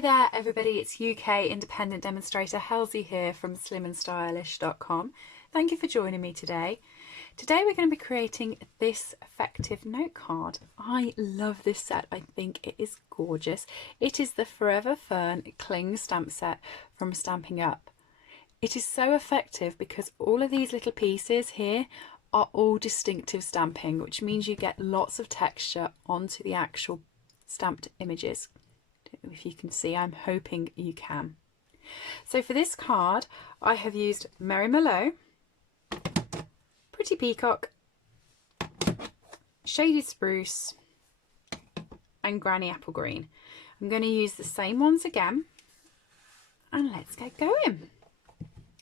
Hi there everybody, it's UK independent demonstrator Halsey here from slimandstylish.com. Thank you for joining me today. Today we're going to be creating this effective note card. I love this set, I think it is gorgeous. It is the Forever Fern Cling stamp set from Stampin' Up. It is so effective because all of these little pieces here are all distinctive stamping, which means you get lots of texture onto the actual stamped images. If you can see, I'm hoping you can. So for this card I have used Merry Merlot, Pretty Peacock, Shaded Spruce and Granny Apple Green. I'm going to use the same ones again and let's get going.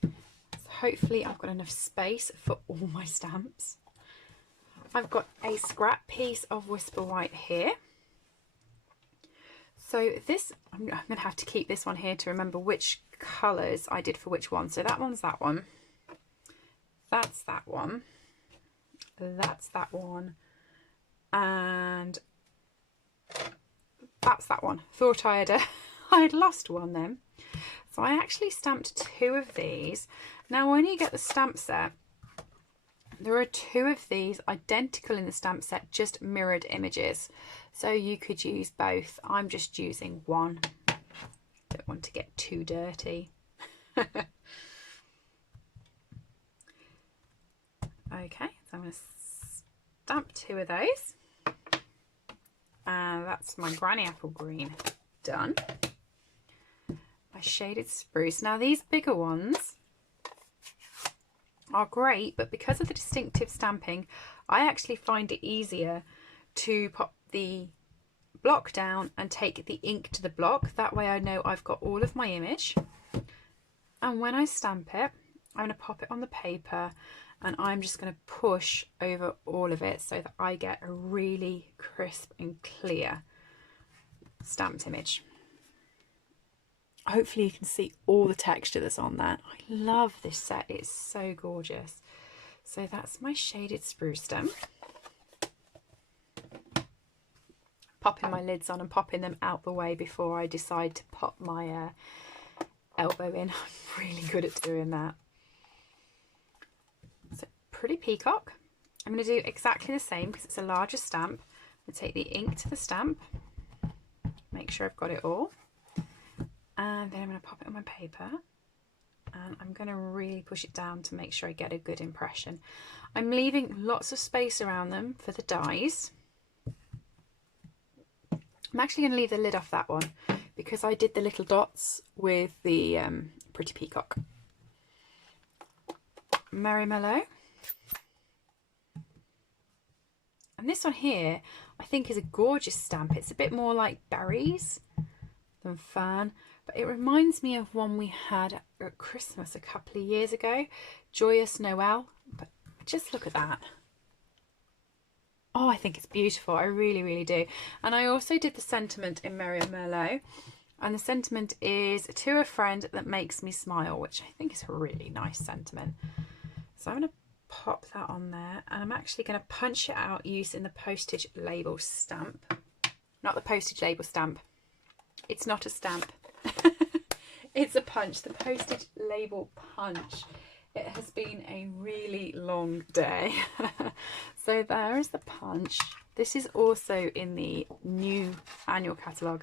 So hopefully I've got enough space for all my stamps. I've got a scrap piece of Whisper White here. So this, I'm going to have to keep this one here to remember which colours I did for which one. So that one's that one, that's that one, that's that one, and that's that one. Thought I had lost one then. So I actually stamped two of these. Now when you get the stamp set, there are two of these identical in the stamp set, just mirrored images. So you could use both. I'm just using one. Don't want to get too dirty. Okay, so I'm going to stamp two of those. And that's my Granny Apple Green done. My Shaded Spruce. Now these bigger ones are great, but because of the distinctive stamping, I actually find it easier to pop the block down and take the ink to the block. That way I know I've got all of my image, and when I stamp it, I'm going to pop it on the paper and I'm just going to push over all of it so that I get a really crisp and clear stamped image. Hopefully you can see all the texture that's on that. I love this set, it's so gorgeous. So that's my Shaded Spruce stem. Popping my lids on and popping them out the way before I decide to pop my elbow in. I'm really good at doing that. So Pretty Peacock. I'm going to do exactly the same because it's a larger stamp. I'm going to take the ink to the stamp, make sure I've got it all. And then I'm going to pop it on my paper and I'm going to really push it down to make sure I get a good impression. I'm leaving lots of space around them for the dies. I'm actually going to leave the lid off that one because I did the little dots with the Pretty Peacock. Merry Merlot. And this one here I think is a gorgeous stamp. It's a bit more like berries than fern. But it reminds me of one we had at Christmas a couple of years ago, Joyous Noel. But just look at that. Oh, I think it's beautiful. I really, really do. And I also did the sentiment in Merry Merlot. And the sentiment is to a friend that makes me smile, which I think is a really nice sentiment. So I'm going to pop that on there. And I'm actually going to punch it out using the postage label stamp. Not the postage label stamp. It's not a stamp. It's a punch, the postage label punch. It has been a really long day. So there is the punch. This is also in the new annual catalogue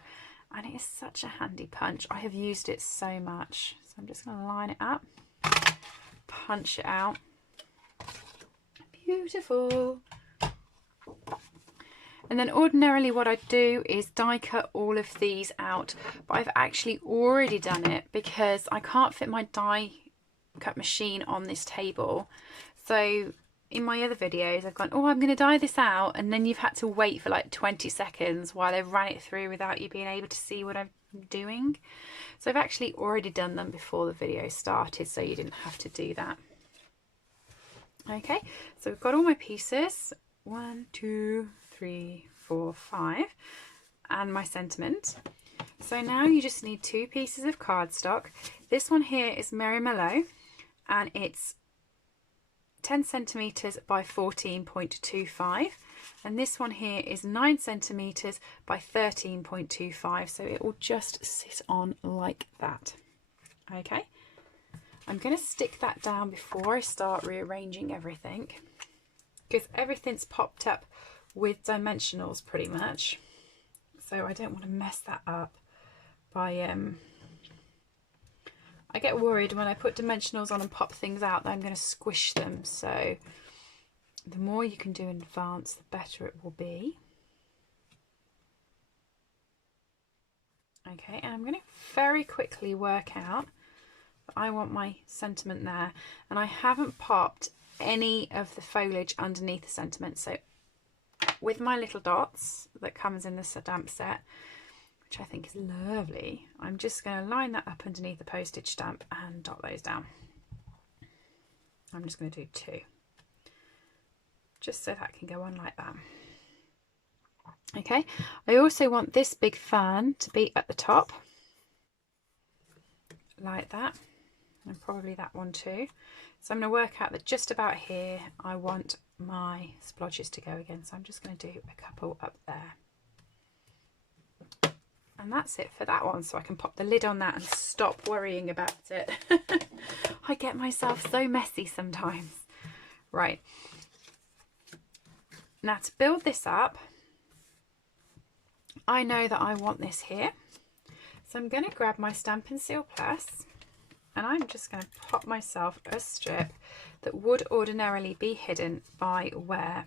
and it is such a handy punch. I have used it so much. So I'm just going to line it up, punch it out. Beautiful. And then ordinarily what I do is die cut all of these out, but I've actually already done it because I can't fit my die cut machine on this table. So in my other videos I've gone, oh, I'm going to die this out, and then you've had to wait for like 20 seconds while I ran it through without you being able to see what I'm doing. So I've actually already done them before the video started, so you didn't have to do that. Okay, so we've got all my pieces. 1, 2, 3, 4, 5, and my sentiment. So now you just need two pieces of cardstock. This one here is Merry Merlot and it's 10 centimeters by 14.25, And this one here is 9 centimeters by 13.25, so it will just sit on like that. Okay, I'm going to stick that down before I start rearranging everything, because everything's popped up with dimensionals pretty much, so I don't want to mess that up by I get worried when I put dimensionals on and pop things out that I'm going to squish them, so the more you can do in advance, the better it will be. Okay, and I'm going to very quickly work out that I want my sentiment there, and I haven't popped any of the foliage underneath the sentiment, so with my little dots that comes in the stamp set, which I think is lovely, I'm just going to line that up underneath the postage stamp and dot those down. I'm just going to do 2, just so that can go on like that. Okay, I also want this big fan to be at the top, like that, and probably that one too. So I'm going to work out that just about here I want my splodges to go again, so I'm just going to do a couple up there. And that's it for that one, so I can pop the lid on that and stop worrying about it. I get myself so messy sometimes. Right, now to build this up, I know that I want this here, so I'm going to grab my Stampin' Seal Plus, and I'm just going to pop myself a strip that would ordinarily be hidden by where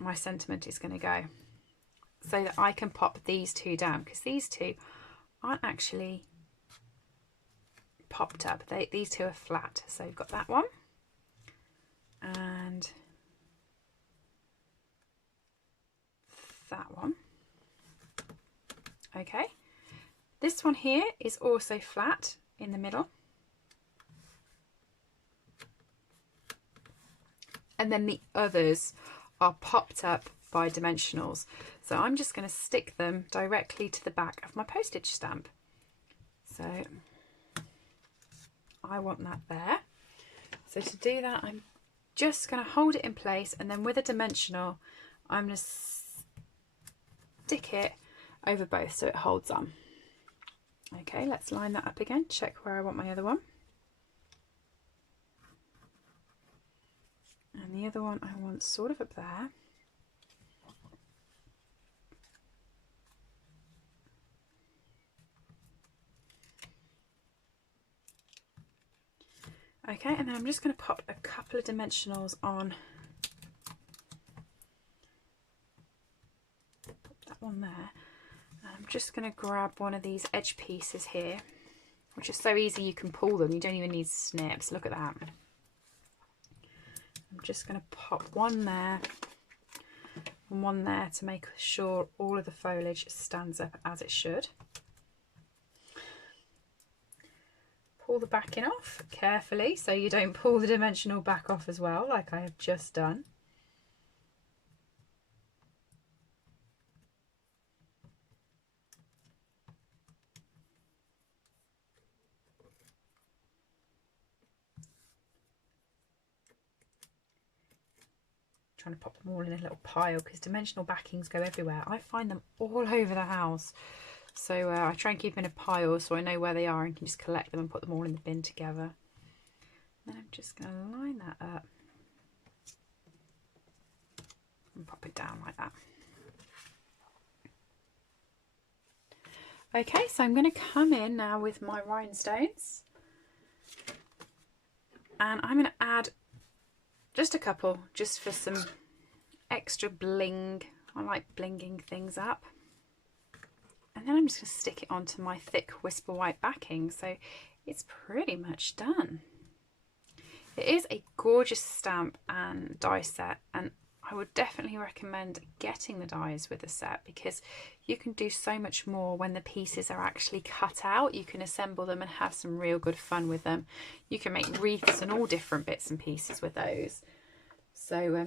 my sentiment is going to go, so that I can pop these 2 down, because these 2 aren't actually popped up. These 2 are flat. So we've got that one and that one. Okay, this one here is also flat in the middle, and then the others are popped up by dimensionals. So I'm just going to stick them directly to the back of my postage stamp. So I want that there. So to do that, I'm just going to hold it in place, and then with a dimensional, I'm going to stick it over both so it holds on. Okay, let's line that up again, check where I want my other one. And the other one I want sort of up there. Okay, and then I'm just going to pop a couple of dimensionals on. Pop that one there. And I'm just going to grab one of these edge pieces here, which is so easy you can pull them. You don't even need snips. Look at that. I'm just going to pop one there and one there to make sure all of the foliage stands up as it should. Pull the backing off carefully so you don't pull the dimensional back off as well, like I have just done. Trying to pop them all in a little pile because dimensional backings go everywhere. I find them all over the house. So I try and keep them in a pile so I know where they are and can just collect them and put them all in the bin together. Then I'm just going to line that up and pop it down like that. Okay, so I'm going to come in now with my rhinestones, and I'm going to add just a couple just for some extra bling. I like blinging things up. And then I'm just going to stick it onto my thick Whisper White backing, so it's pretty much done. It is a gorgeous stamp and die set, and I would definitely recommend getting the dies with the set because you can do so much more when the pieces are actually cut out. You can assemble them and have some real good fun with them. You can make wreaths and all different bits and pieces with those. So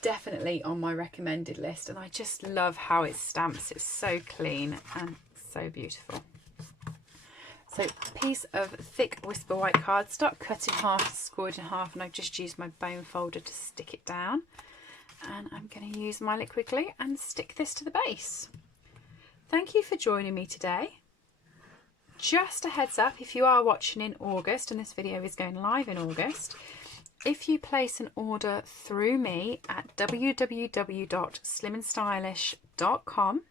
definitely on my recommended list, and I just love how it stamps. It's so clean and so beautiful. So piece of thick Whisper White cardstock, cut in half, scored in half, and I've just used my bone folder to stick it down. And I'm going to use my liquid glue and stick this to the base. Thank you for joining me today. Just a heads up, if you are watching in August, and this video is going live in August, if you place an order through me at www.slimandstylish.com,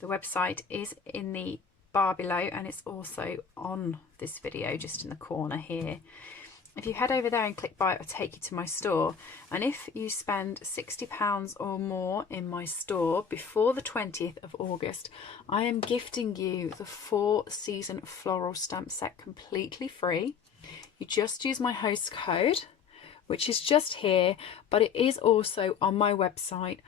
the website is in the bar below and it's also on this video just in the corner here. If you head over there and click buy, it will take you to my store, and if you spend £60 or more in my store before the 20th of August, I am gifting you the 4-season floral stamp set completely free. You just use my host code, which is just here, but it is also on my website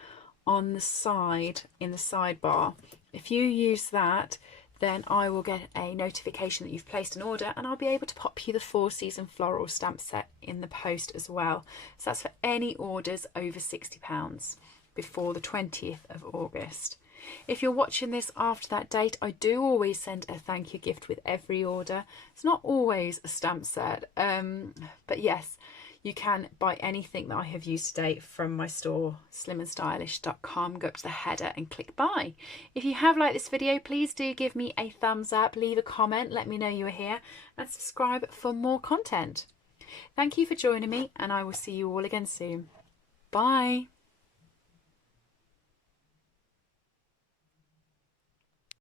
on the side in the sidebar. If you use that, then I will get a notification that you've placed an order, and I'll be able to pop you the 4-season floral stamp set in the post as well. So that's for any orders over £60 before the 20th of August. If you're watching this after that date, I do always send a thank you gift with every order. It's not always a stamp set, but yes, you can buy anything that I have used today from my store, slimandstylish.com. Go up to the header and click buy. If you have liked this video, please do give me a thumbs up, leave a comment, let me know you are here, and subscribe for more content. Thank you for joining me, and I will see you all again soon. Bye.